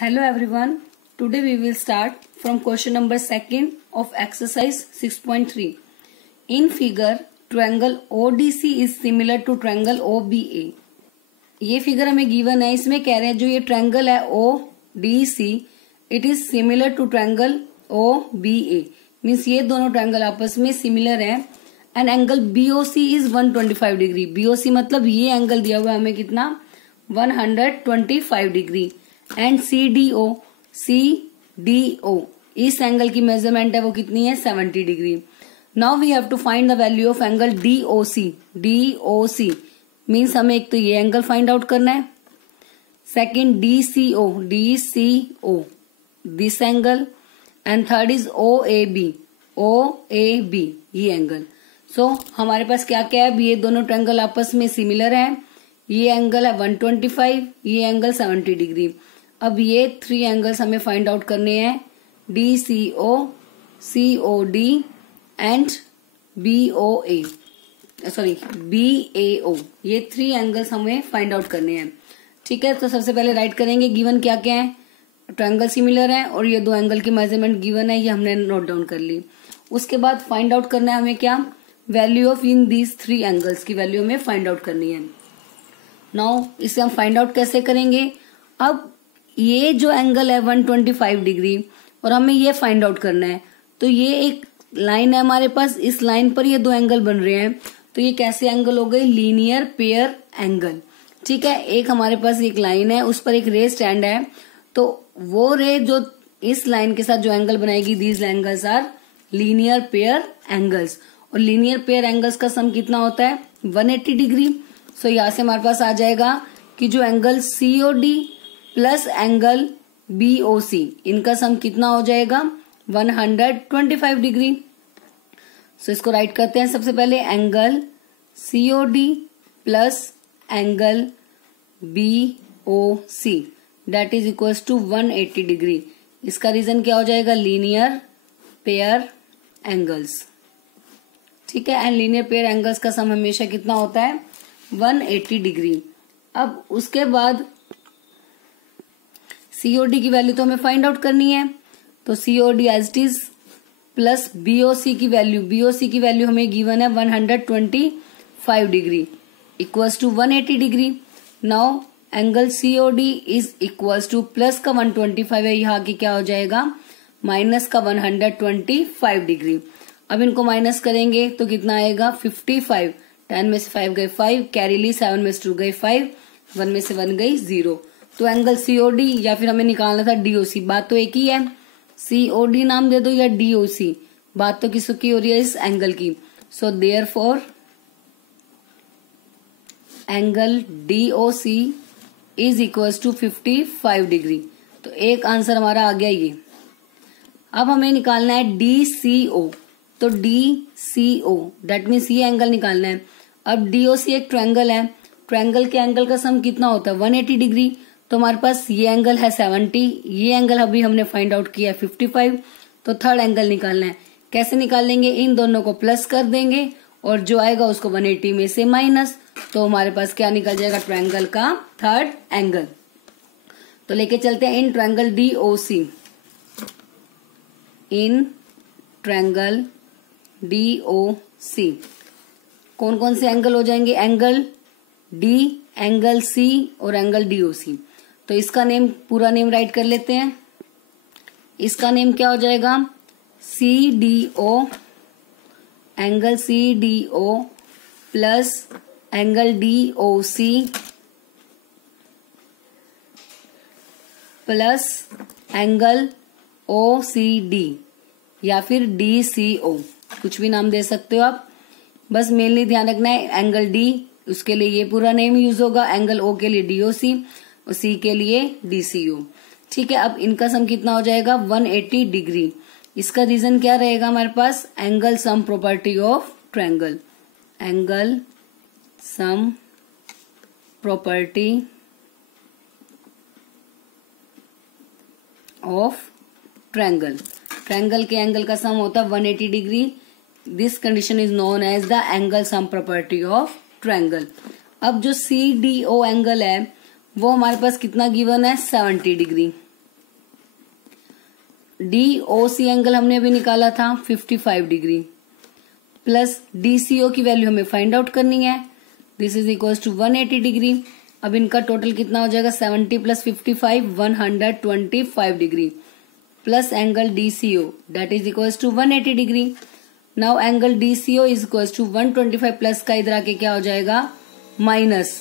Hello everyone. Today we will start from question number 2 of exercise 6.3. In figure, triangle ODC is similar to triangle OBA. ये figure हमें given है, इसमें कह रहे हैं जो ये ट्रायंगल है ODC it is similar to triangle OBA. मीन्स ये दोनों ट्रायंगल आपस में सिमिलर है. And angle BOC is 125 degree. BOC मतलब ये एंगल दिया हुआ है हमें कितना 125 डिग्री. एंड CDO इस एंगल की मेजरमेंट है वो कितनी है 70 degree. Now we have to find the value of angle DOC means हमें एक तो ये एंगल फाइंड आउट करना है, second DCO this angle, and third is OAB ये एंगल. सो हमारे पास क्या क्या है, ये दोनों ट्रायंगल आपस में सिमिलर है. ये एंगल है 125, ये एंगल 70 डिग्री. अब ये 3 एंगल्स हमें फाइंड आउट करने हैं, DCO, COD एंड BAO. ये 3 एंगल्स हमें फाइंड आउट करने हैं. ठीक है, तो सबसे पहले राइट करेंगे गिवन क्या क्या है. ट्रायंगल सिमिलर है और ये 2 एंगल की मेजरमेंट गिवन है, ये हमने नोट डाउन कर ली. उसके बाद फाइंड आउट करना है हमें क्या, value of in these 3 angles की वैल्यू हमें फाइंड आउट करनी है. नाउ इसे हम फाइंड आउट कैसे करेंगे. अब ये जो एंगल है 125 डिग्री और हमें ये फाइंड आउट करना है, तो ये एक लाइन है हमारे पास, इस लाइन पर ये 2 एंगल बन रहे हैं, तो ये कैसे एंगल हो गए, लीनियर पेयर एंगल. ठीक है, एक हमारे पास एक लाइन है, उस पर एक रे स्टैंड है, तो वो रे जो इस लाइन के साथ जो एंगल बनाएगी, these angles are linear pair angles. और लीनियर पेयर एंगल्स का सम कितना होता है 180 डिग्री. सो यहां से हमारे पास आ जाएगा कि जो angle COD plus angle BOC इनका सम कितना हो जाएगा 125 डिग्री. सो इसको राइट करते हैं. सबसे पहले angle COD plus angle BOC that is equals to 180 degree. इसका रीजन क्या हो जाएगा, लीनियर पेयर एंगल्स. ठीक है, एंड लीनियर पेयर एंगल्स का सम हमेशा कितना होता है 180 डिग्री. अब उसके बाद COD की वैल्यू तो हमें फाइंड आउट करनी है, तो COD as it is plus BOC की वैल्यू हमें गिवन है 125 degree equals to 180 degree. Now angle COD is equals to plus का 125 है, यहाँ की क्या हो जाएगा माइनस का 125 डिग्री. अब इनको माइनस करेंगे तो कितना आएगा 55. 10 में से 5 गए 5, कैरी ली 7 में से 2 गए 5, 1 में से 1 गई 0. तो एंगल COD या फिर हमें निकालना था DOC, बात तो एक ही है, COD नाम दे दो या DOC, बात तो किसकी हो रही है इस एंगल की. So therefore angle DOC is equals to 55 degree. तो एक आंसर हमारा आ गया ये. अब हमें निकालना है DCO, तो DCO दैट मीन्स ये एंगल निकालना है. अब DOC एक ट्रायंगल है, ट्रायंगल के एंगल का सम कितना होता है 180 डिग्री. तो हमारे पास ये एंगल है 70, ये एंगल अभी हमने फाइंड आउट किया है 55, तो थर्ड एंगल निकालना है. कैसे निकालेंगे, इन दोनों को प्लस कर देंगे और जो आएगा उसको 180 में से माइनस, तो हमारे पास क्या निकल जाएगा ट्रायंगल का थर्ड एंगल. तो लेके चलते हैं in triangle DOC. In triangle DOC कौन कौन से एंगल हो जाएंगे, एंगल D, एंगल C और एंगल DOC. तो इसका नेम पूरा नेम राइट कर लेते हैं. इसका नेम क्या हो जाएगा CDO, angle CDO plus angle DOC plus angle OCD या फिर DCO, कुछ भी नाम दे सकते हो आप, बस मेनली ध्यान रखना है एंगल D उसके लिए ये पूरा नेम यूज होगा, एंगल O के लिए DOC और C के लिए DCO. ठीक है, अब इनका सम कितना हो जाएगा 180 डिग्री. इसका रीजन क्या रहेगा हमारे पास, angle sum property of triangle, angle sum property of triangle. Triangle के एंगल का सम होता है 180 degree. This condition is known as the angle sum property of triangle. अब जो CDO एंगल है वो हमारे पास कितना गिवन है 70 डिग्री. DOC एंगल हमने अभी निकाला था 55 डिग्री, प्लस DCO की वैल्यू हमें फाइंड आउट करनी है, this is equal to 180 degree. अब इनका टोटल कितना हो जाएगा, 70 plus 55 125 degree, plus angle DCO that is equal to 180 degree. Now angle DCO is equal to 125 plus का इधर आके क्या हो जाएगा, माइनस,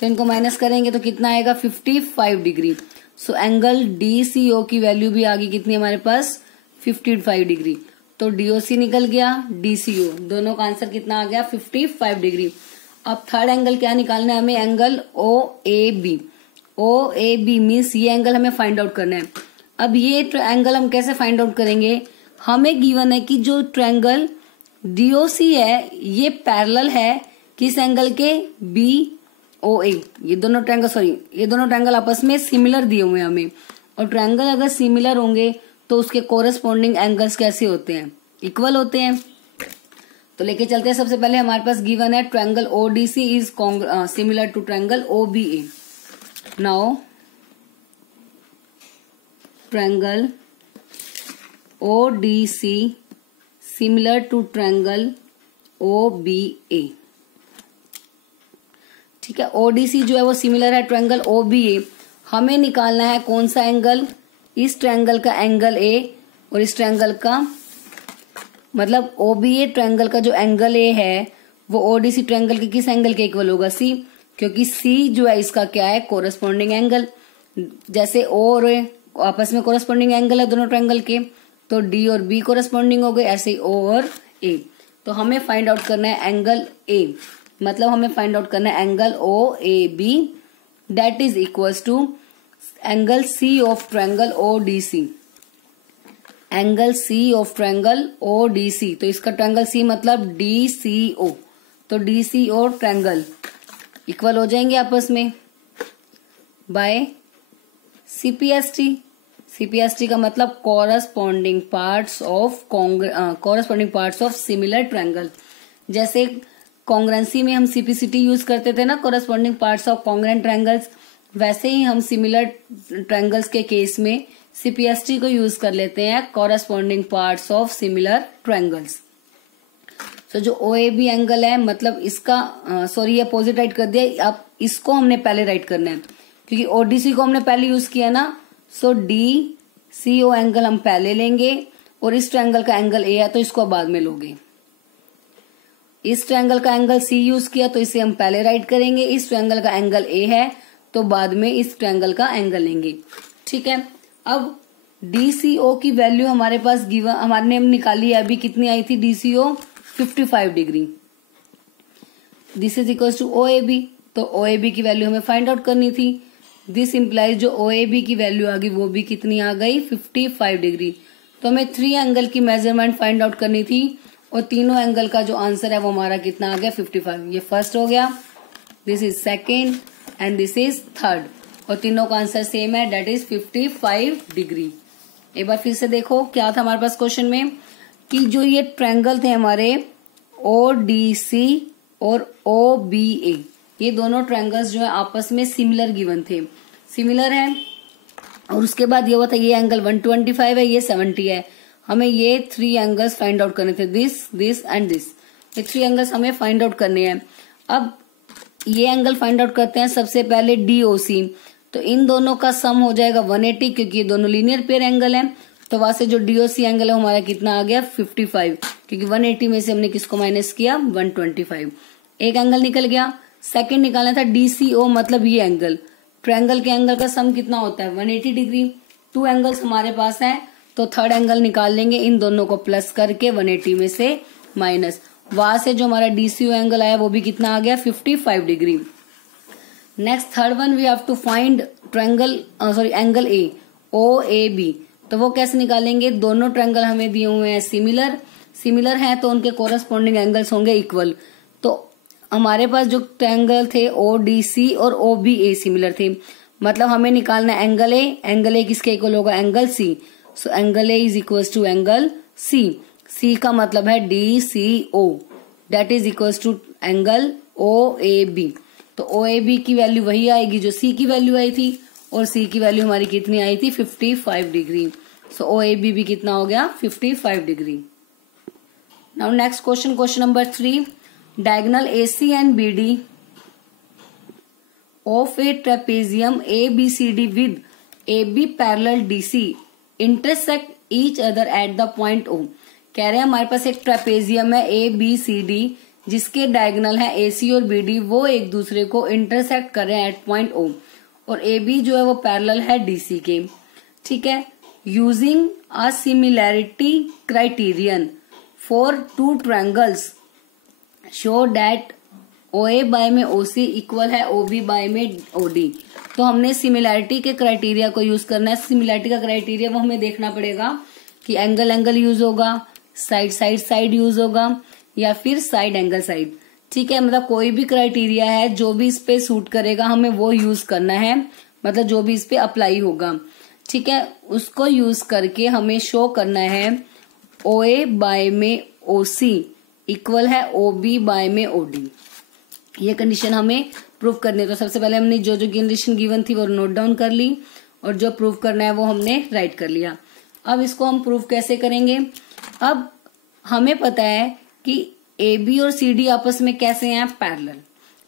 तो इनको माइनस करेंगे तो कितना आएगा, 55 डिग्री। सो एंगल DCO की वैल्यू भी आ गई कितनी हमारे पास, 55 डिग्री। तो DOC निकल गया, DCO, दोनों का आंसर कितना आ गया, 55 डिग्री। अब थर्ड एंगल क्या निकालना है हमें, एंगल OAB। OAB मीन्स ये एंगल हमें फाइंड आउट करना है। अब ये एंगल हम कैसे फाइंड आउट करेंगे, हमें गिवन है कि जो ट्रायंगल DOC है ये पैरेलल है किस एंगल के, BOA। ये दोनों ट्रायंगल आपस में सिमिलर दिए हुए हैं हमें, और ट्रायंगल अगर सिमिलर होंगे तो उसके कोरेस्पॉन्डिंग एंगल्स कैसे होते हैं, इक्वल होते हैं। तो लेके चलते हैं, सबसे पहले हमारे पास गिवन है triangle ODC is similar to triangle OBA। Now triangle ODC similar to triangle OBA, ठीक है। ODC जो है वो सिमिलर है ट्रायंगल OBA। हमें निकालना है कौन सा एंगल, इस ट्रायंगल का एंगल A और इस ट्रायंगल का, मतलब OBA ट्रायंगल का जो एंगल A है वो ODC ट्रायंगल के किस एंगल के इक्वल होगा, C, क्योंकि C जो है इसका क्या है, कोरस्पॉन्डिंग एंगल। जैसे O और A आपस में कोरस्पॉन्डिंग एंगल है दोनों ट्रायंगल के, तो D और B कोरस्पॉन्डिंग हो गए, ऐसे ही O और A। तो हमें फाइंड आउट करना है एंगल A, मतलब हमें फाइंड आउट करना है angle OAB that is equals to angle C of triangle ODC, angle C of triangle ODC। तो इसका ट्रायंगल C मतलब DCO, तो DCO ट्रायंगल इक्वल हो जाएंगे आपस में बाय CPST। CPST का मतलब corresponding parts of similar triangle. जैसे कॉन्ग्रेंसी में हम CPCT यूज करते थे ना, corresponding parts of congruent triangles, वैसे ही हम सिमिलर ट्रायंगल्स के केस में CPST को यूज कर लेते हैं, corresponding parts of similar triangles. तो जो OAB एंगल है, मतलब इसका सॉरी ये अपोजिट राइट कर दिया, अब इसको हमने पहले राइट करना है क्योंकि ODC को हमने पहले यूज किया ना। सो DCO एंगल हम पहले लेंगे और इस ट्रायंगल का एंगल A है तो इसको बाद में लोगे। इस ट्रायंगल का एंगल C यूज किया तो इसे हम पहले राइट करेंगे, इस ट्रायंगल का एंगल A है तो बाद में इस ट्रायंगल का एंगल लेंगे, ठीक है। अब DCO की वैल्यू हमारे पास गिवन, हमारे निकाली है अभी, कितनी आई थी DCO, 55 degree. This is equal to OAB, तो OAB की वैल्यू हमें फाइंड आउट करनी थी। दिस इंप्लाइज जो OAB की वैल्यू आ गई वो भी कितनी आ गई, 55 डिग्री। तो हमें 3 एंगल की मेजरमेंट फाइंड आउट करनी थी और तीनों एंगल का जो आंसर है वो हमारा कितना आ गया, 55। ये फर्स्ट हो गया, this is second and this is third, और तीनों का आंसर सेम है, दैट इज 55 डिग्री। एक बार फिर से देखो क्या था हमारे पास क्वेश्चन में, कि जो ये ट्रायंगल थे हमारे ODC और OBA, ये दोनों ट्रायंगल्स जो है आपस में सिमिलर गिवन थे, सिमिलर है। और उसके बाद ये हुआ था, ये एंगल 125 है, ये 70 है। हमें ये 3 एंगल्स फाइंड आउट करने थे, दिस एंड दिस। ये 3 एंगल्स हमें फाइंड आउट करने हैं। अब ये एंगल फाइंड आउट करते हैं सबसे पहले DOC, तो इन दोनों का सम हो जाएगा 180 क्योंकि ये दोनों लीनियर पेयर एंगल है। तो वहां से जो DOC एंगल है हमारा कितना आ गया, 55, क्योंकि 180 में से हमने किसको माइनस किया, 125। एक एंगल निकल गया। सेकंड निकालना था DCO, मतलब ये एंगल, ट्रायंगल के एंगल का सम कितना होता है, 180 डिग्री। 2 एंगल्स हमारे पास है तो थर्ड एंगल निकाल लेंगे, इन दोनों को प्लस करके 180 में से माइनस, वहां से जो हमारा DCO एंगल आया वो भी कितना आ गया, 55 degree. Next third one we have to find angle A, OAB। तो वो कैसे निकालेंगे, दोनों ट्रायंगल हमें दिए हुए हैं सिमिलर हैं तो उनके कोरस्पॉन्डिंग एंगल्स होंगे इक्वल। तो हमारे पास जो ट्रायंगल थे ODC और OBA सिमिलर थे, मतलब हमें निकालना है एंगल A किसके इक्वल होगा, angle C। So angle A is equal to angle C का मतलब है DCO that is equal to angle OAB। तो OAB की वैल्यू वही आएगी जो C की वैल्यू आई थी, और सी की वैल्यू हमारी कितनी आई थी 55 degree. So O A B भी कितना हो गया 55 degree. Now next question, question number 3, diagonal A C and B D of a trapezium A B C D with A B parallel D C intersect each other at the point O. कह रहे हैं हमारे पास एक trapezium है A B C D जिसके diagonal है A सी और बी डी, वो एक दूसरे को इंटरसेक्ट कर रहे हैं एट पॉइंट ओ, और ए बी जो है वो पैरेलल है डी सी के। ठीक है, using a similarity criterion for two triangles show that O A by में ओ सी इक्वल है ओ बी बाय में ओ डी। तो हमने सिमिलैरिटी के क्राइटेरिया को यूज करना है। सिमिलैरिटी का क्राइटेरिया वो हमें देखना पड़ेगा कि एंगल एंगल यूज होगा, साइड साइड साइड यूज होगा, या फिर साइड एंगल साइड। ठीक है, मतलब कोई भी क्राइटेरिया है जो भी इस पे सूट करेगा हमें वो यूज करना है, मतलब जो भी इस पे अप्लाई होगा। ठीक है, उसको यूज करके हमें शो करना है ओ ए बाय में ओ सी इक्वल है ओ बी बाय में ओ डी। ये कंडीशन हमें प्रूव करनी है। तो सबसे पहले हमने जो जो कंडीशन गिवन थी वो नोट डाउन कर ली, और जो प्रूव करना है वो हमने राइट कर लिया। अब इसको हम प्रूव कैसे करेंगे? अब हमें पता है कि ए बी और सी डी आपस में कैसे हैं, पैरेलल।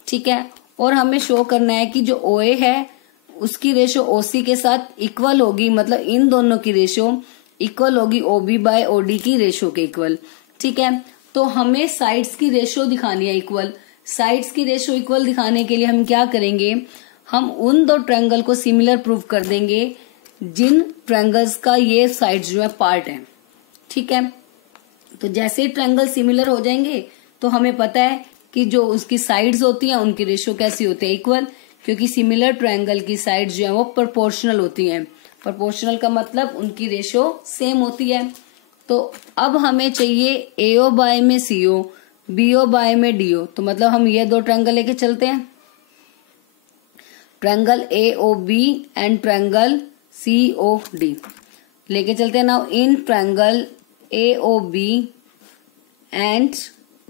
ठीक है, और हमें शो करना है कि जो ओ ए है उसकी रेशो ओ सी के साथ इक्वल होगी, मतलब इन दोनों की रेशो इक्वल होगी O B by O D की रेशो के इक्वल। ठीक है, तो हमें साइड्स की रेशो दिखानी है इक्वल। साइड्स की रेशो इक्वल दिखाने के लिए हम क्या करेंगे, हम उन दो ट्रायंगल को सिमिलर प्रूव कर देंगे जिन ट्रायंगल्स का ये साइड्स जो है पार्ट है। ठीक है, तो जैसे ही ट्रायंगल सिमिलर हो जाएंगे तो हमें पता है कि जो उसकी साइड्स होती हैं उनकी रेशो कैसी होती है, इक्वल, क्योंकि सिमिलर ट्रायंगल की साइड्स जो है वो प्रोपोर्शनल होती हैं। प्रोपोर्शनल का मतलब उनकी रेशो सेम होती है। तो अब हमें चाहिए एओ बाय में सीओ, बीओ बाय में डीओ। तो मतलब हम ये दो ट्रायंगल लेके चलते हैं, triangle A O B and triangle C O D लेके चलते हैं। Now in triangle A O B and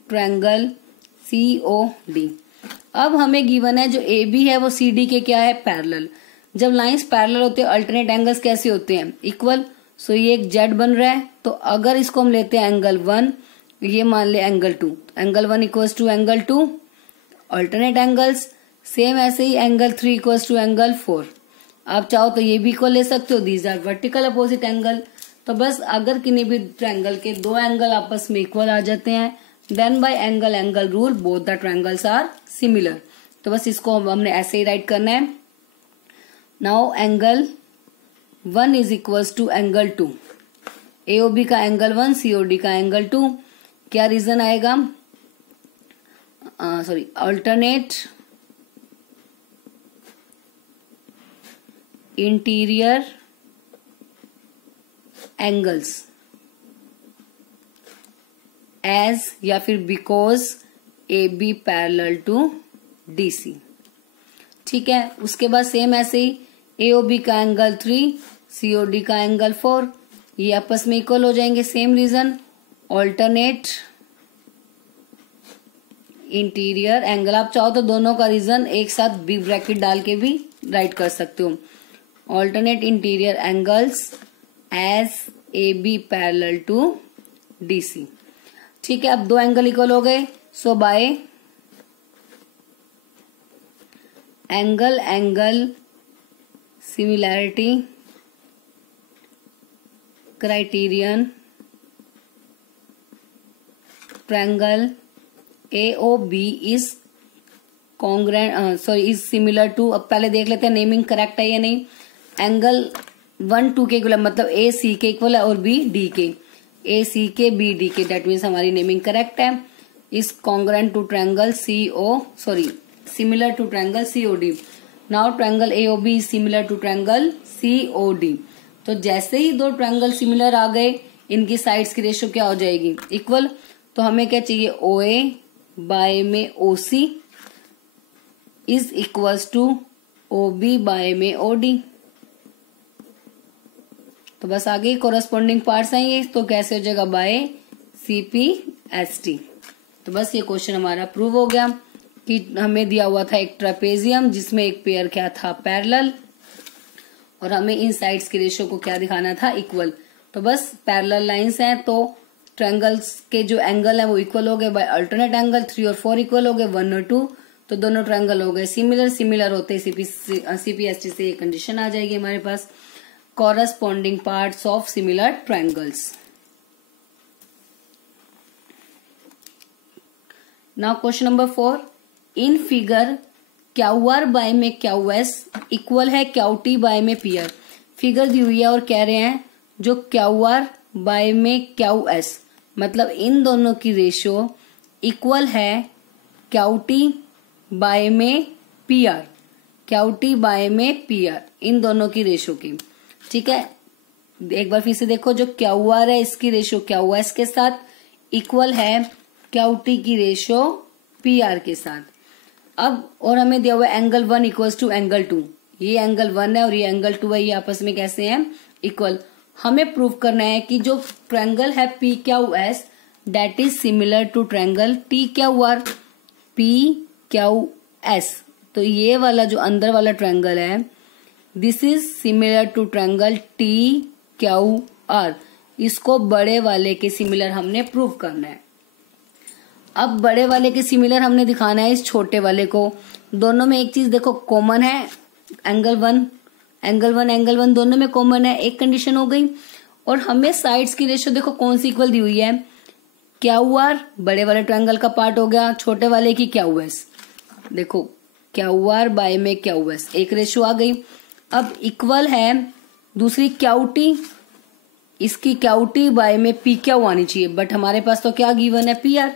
triangle C O D, अब हमें गिवन है जो ए बी है वो सी डी के क्या है, पैरेलल। जब लाइंस पैरेलल होते हैं अल्टरनेट एंगल्स कैसे होते हैं, इक्वल। सो ये एक जेड बन रहा है, तो अगर इसको हम लेते हैं एंगल 1, ये मान ले angle 2, angle 1 equals to angle 2 alternate angles. Same ऐसे ही एंगल 3 इक्वल्स टू एंगल 4। आप चाहो तो ये भी इक्वल ले सकते हो, these are vertical opposite angle. तो बस अगर किन्हीं भी ट्रायंगल के दो एंगल आपस में इक्वल आ जाते हैं, then by angle angle rule both the triangles are similar. तो बस इसको हमने ऐसे ही राइट करना है। Now angle 1 is equals to angle 2, A O B का एंगल 1, सीओडी का एंगल 2। क्या रीजन आएगा, sorry, alternate interior angles as, या फिर because A B parallel to D C. ठीक है, उसके बाद सेम ऐसे ही एओबी का एंगल 3, सीओडी का एंगल 4, ये आपस में इक्वल हो जाएंगे। Same reason, alternate interior angle. आप चाहो तो दोनों का रीजन एक साथ बिग ब्रैकेट डाल के भी राइट कर सकते हो। Alternate interior angles as A B parallel to D C. ठीक है, अब दो एंगल इक्वल हो गए। So by angle angle similarity criterion triangle AOB is congruent, sorry, is similar to, अब पहले देख लेते हैं नेमिंग करेक्ट है या नहीं। एंगल 1 2 के इक्वल, मतलब ए सी के इक्वल है और बी डी के, ए सी के बी डी के, डेट मीन्स हमारी नेमिंग करेक्ट है। Is congruent to triangle similar to triangle COD। Now triangle AOB is similar to triangle COD। तो जैसे ही दो ट्रायंगल सिमिलर आ गए, इनकी साइड्स की रेशियो क्या हो जाएगी, इक्वल। तो हमें क्या चाहिए, OA बाय में OC is equals to OB by में OD। तो बस आगे कोरस्पॉन्डिंग पार्ट्स आएंगे, तो कैसे हो जाएगा, बाय CPST। तो बस ये क्वेश्चन हमारा प्रूव हो गया कि हमें दिया हुआ था एक ट्रेपेजियम जिसमें एक पेयर क्या था, पैरेलल, और हमें इन साइड्स के रेशियो को क्या दिखाना था, इक्वल। तो बस पैरेलल लाइंस हैं तो ट्रायंगल्स के जो एंगल है वो इक्वल हो गए बाय अल्टरनेट एंगल। 3 और 4 इक्वल हो गए, 1 और 2, तो दोनों ट्रायंगल हो गए सिमिलर। सिमिलर होते सीपीएसटी से ये कंडीशन आ जाएगी हमारे पास, corresponding parts of similar triangles. Now question number 4, in figure Q R by में क्यू एस इक्वल है क्यू टी बाय में पी आर। फिगर दी हुई है और कह रहे हैं जो क्यू आर बाय में क्यू एस मतलब इन दोनों की रेशियो इक्वल है क्यू टी बाय में P R. Q T by में पी आर इन दोनों की रेशियो की, ठीक है। एक बार फिर से देखो, जो क्यू आर है इसकी रेशियो क्यू एस के साथ इक्वल है क्यू टी की रेशियो पी आर के साथ। अब और हमें दिया हुआ एंगल 1 इक्वल्स टू एंगल 2, ये एंगल 1 है और ये एंगल 2 है, ये आपस में कैसे हैं, इक्वल। हमें प्रूव करना है कि जो ट्रायंगल है P Q S that is similar to triangle T Q R. P Q S, तो ये वाला जो अंदर वाला ट्रायंगल है this is similar to triangle T Q R. इसको बड़े वाले के सिमिलर हमने प्रूव करना है। अब बड़े वाले के सिमिलर हमने दिखाना है इस छोटे वाले को। दोनों में एक चीज देखो कॉमन है, एंगल 1 दोनों में कॉमन है, एक कंडीशन हो गई। और हमें साइड्स की रेशियो देखो कौन सी इक्वल दी हुई है, क्यू आर बड़े वाले ट्रायंगल का पार्ट हो गया, छोटे वाले की क्यू एस। देखो क्यू आर बाय में क्यू एस एक रेशियो आ गई। अब इक्वल है दूसरी क्यू टी, इसकी क्यू टी बाय में पी क्यू आनी चाहिए, बट हमारे पास तो क्या गिवन है, पी आर।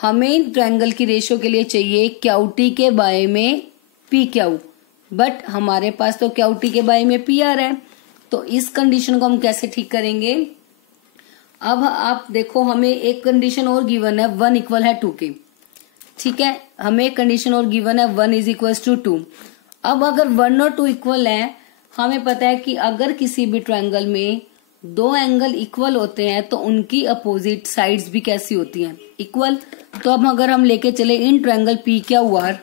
हमें ट्रायंगल की रेशियो के लिए चाहिए क्यू टी के बाय में पी क्यू, बट हमारे पास तो क्यू टी के बाय में पी आर है। तो इस कंडीशन को हम कैसे ठीक करेंगे। अब आप देखो हमें एक कंडीशन और गिवन है 1 इक्वल है 2 के, ठीक है। हमें एक कंडीशन और गिवन है 1 इज इक्वल टू 2। अब अगर 1 और 2 इक्वल है, हमें पता है कि अगर किसी भी ट्रायंगल में दो एंगल इक्वल होते हैं तो उनकी अपोजिट साइड्स भी कैसी होती हैं, इक्वल। तो अब अगर हम लेके चले इन ट्रायंगल पी क्यू आर,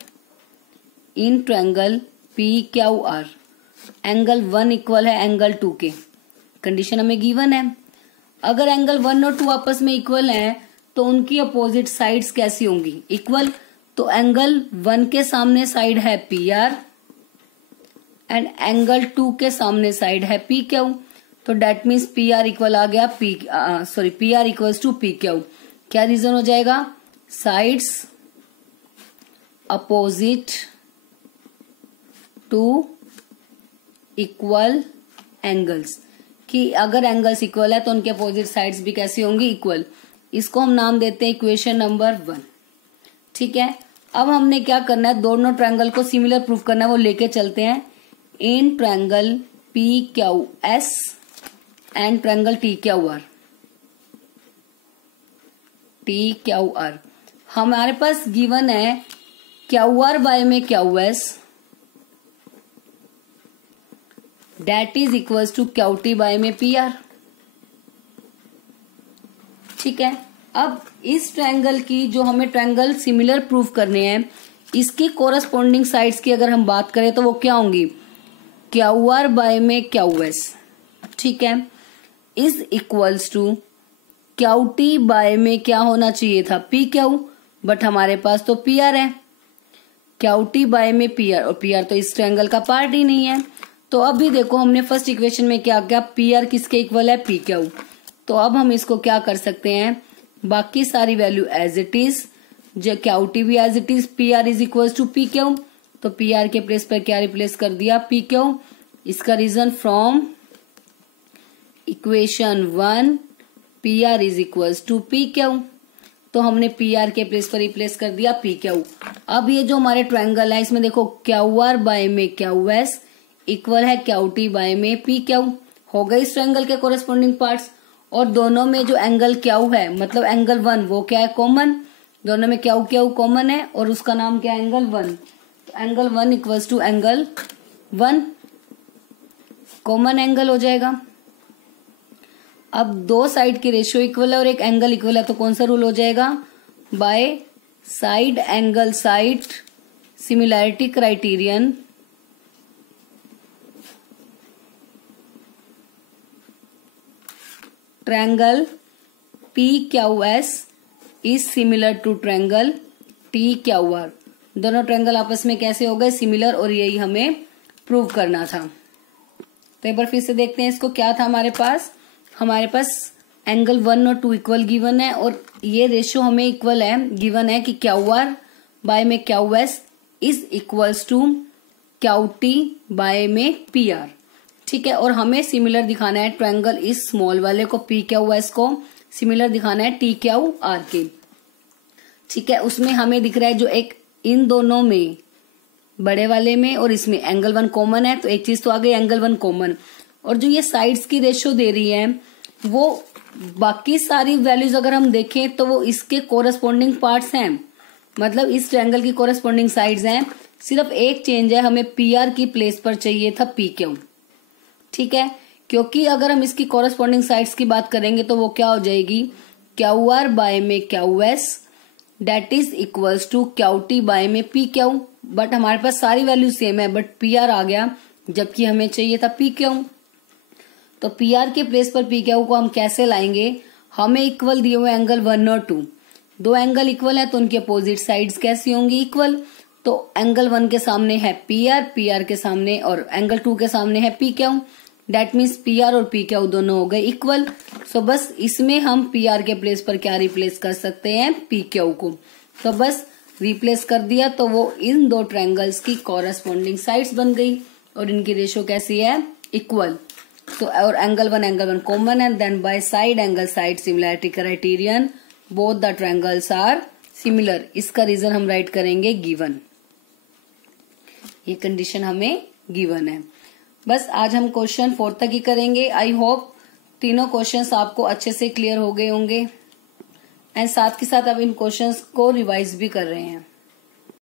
इन triangle P Q R angle 1 equal है एंगल 2 के, कंडीशन हमें गिवन है। अगर एंगल 1 और 2 आपस में इक्वल हैं तो उनकी अपोजिट साइड्स कैसी होंगी, इक्वल। तो एंगल 1 के सामने साइड है पी आर एंड एंगल 2 के सामने साइड है पी क्यू। तो that means P R equal आ गया P R equals to P Q. क्या रीजन हो जाएगा, sides opposite to equal angles, कि अगर एंगल्स इक्वल है तो उनके अपोजिट साइड्स भी कैसी होंगी, इक्वल। इसको हम नाम देते हैं इक्वेशन नंबर 1, ठीक है। अब हमने क्या करना है, दोनों ट्रायंगल को सिमिलर प्रूफ करना है, वो लेके चलते हैं in triangle P Q S and triangle T Q R. T Q R हमारे पास गिवन है क्यू आर बाय में Q S that is equals to Q T by में पी आर, ठीक है। अब इस ट्रायंगल की जो हमें ट्रायंगल सिमिलर प्रूफ करने हैं, इसकी कोरस्पॉन्डिंग साइड्स की अगर हम बात करें तो वो क्या होंगी, क्यू आर बाय में क्यू एस, ठीक है, is equals to Q T by में क्या होना चाहिए था, पी क्यू, बट हमारे पास तो पी आर है। क्यू टी बाय में पी आर, और पी आर तो इस ट्रायंगल का पार्ट ही नहीं है। तो अब भी देखो हमने फर्स्ट इक्वेशन में क्या किया, पी आर किसके इक्वल है, पी क्यू। तो अब हम इसको क्या कर सकते हैं, बाकी सारी वैल्यू एज इट इज, जो क्यू टी भी as it is, P R is equal to P Q. तो पी आर के प्लेस पर क्या रिप्लेस कर दिया, पी क्यू। इसका reason from equation 1 P R is equal to P Q. तो हमने पी आर के प्लेस पर रिप्लेस कर दिया पी क्यू। अब ये जो हमारे ट्रायंगल है इसमें देखो क्यू आर बाय में क्यू एस इक्वल है क्यू टी बाय में पी क्यू, हो गए इस ट्रायंगल के कोरस्पॉन्डिंग पार्ट्स। और दोनों में जो एंगल क्यू है मतलब एंगल 1 वो क्या है, कॉमन। दोनों में क्यू क्यू कॉमन है और उसका नाम क्या है, एंगल 1। तो angle 1 equals to angle 1, common angle हो जाएगा। अब दो साइड की रेशियो इक्वल है और एक एंगल इक्वल है, तो कौन सा रूल हो जाएगा, by side angle side similarity criterion. Triangle PQS is similar to triangle TQR। दोनों ट्रायंगल आपस में कैसे हो गए, सिमिलर, और यही हमें प्रूव करना था। तो एक बार फिर से देखते हैं इसको। क्या था हमारे पास एंगल 1 और 2 इक्वल गिवन है, और ये रेशियो हमें इक्वल है, गिवन है कि QR बाय में QS is equals to QT by में PR। ठीक है, और हमें सिमिलर दिखाना है ट्रायंगल इस स्मॉल वाले को PQS को सिमिलर दिखाना है TQR के। ठीक है, उसमें हमें दिख रहा है जो एक इन दोनों में बड़े वाले में और इसमें एंगल 1 कॉमन है, तो एक चीज तो आ गई एंगल 1 कॉमन। और जो ये साइड्स की रेशियो दे रही है वो बाकी सारी वैल्यूज अगर हम देखें तो वो इसके कोरस्पॉन्डिंग पार्ट्स हैं, मतलब इस ट्रायंगल की कोरस्पॉन्डिंग साइड्स हैं। सिर्फ एक चेंज है, हमें PR की प्लेस पर चाहिए था PQ। ठीक है, क्योंकि अगर हम इसकी कोरस्पॉन्डिंग साइड्स की बात करेंगे तो वो क्या हो जाएगी, QR बाय में QS that is equals to QT by में PQ। बट हमारे पास सारी वैल्यू सेम है, बट PR आ गया जबकि हमें चाहिए था PQ। तो PR के प्लेस पर PQ को हम कैसे लाएंगे, हमें इक्वल दिए हुए एंगल 1 और 2, दो एंगल इक्वल है तो उनकी अपोजिट साइड्स कैसी होंगी, इक्वल। तो एंगल 1 के सामने है PR के सामने, और एंगल 2 के सामने है PQ। डेट मीन्स PR और PQ दोनों हो गए इक्वल। सो बस इसमें हम PR के प्लेस पर क्या रिप्लेस कर सकते हैं, PQ को। तो बस रिप्लेस कर दिया तो वो इन दो ट्रायंगल्स की कॉरस्पॉन्डिंग साइड्स बन गई, और इनकी रेशियो कैसी है, इक्वल। तो और एंगल 1 कॉमन है, then by side angle side similarity criterion both the triangles are similar. इसका रीजन हम राइट करेंगे गिवन। ये कंडीशन हमें गिवन है। बस आज हम क्वेश्चन 4 तक ही करेंगे। आई होप तीनों क्वेश्चंस आपको अच्छे से क्लियर हो गए होंगे, एंड साथ के साथ अब इन क्वेश्चंस को रिवाइज भी कर रहे हैं।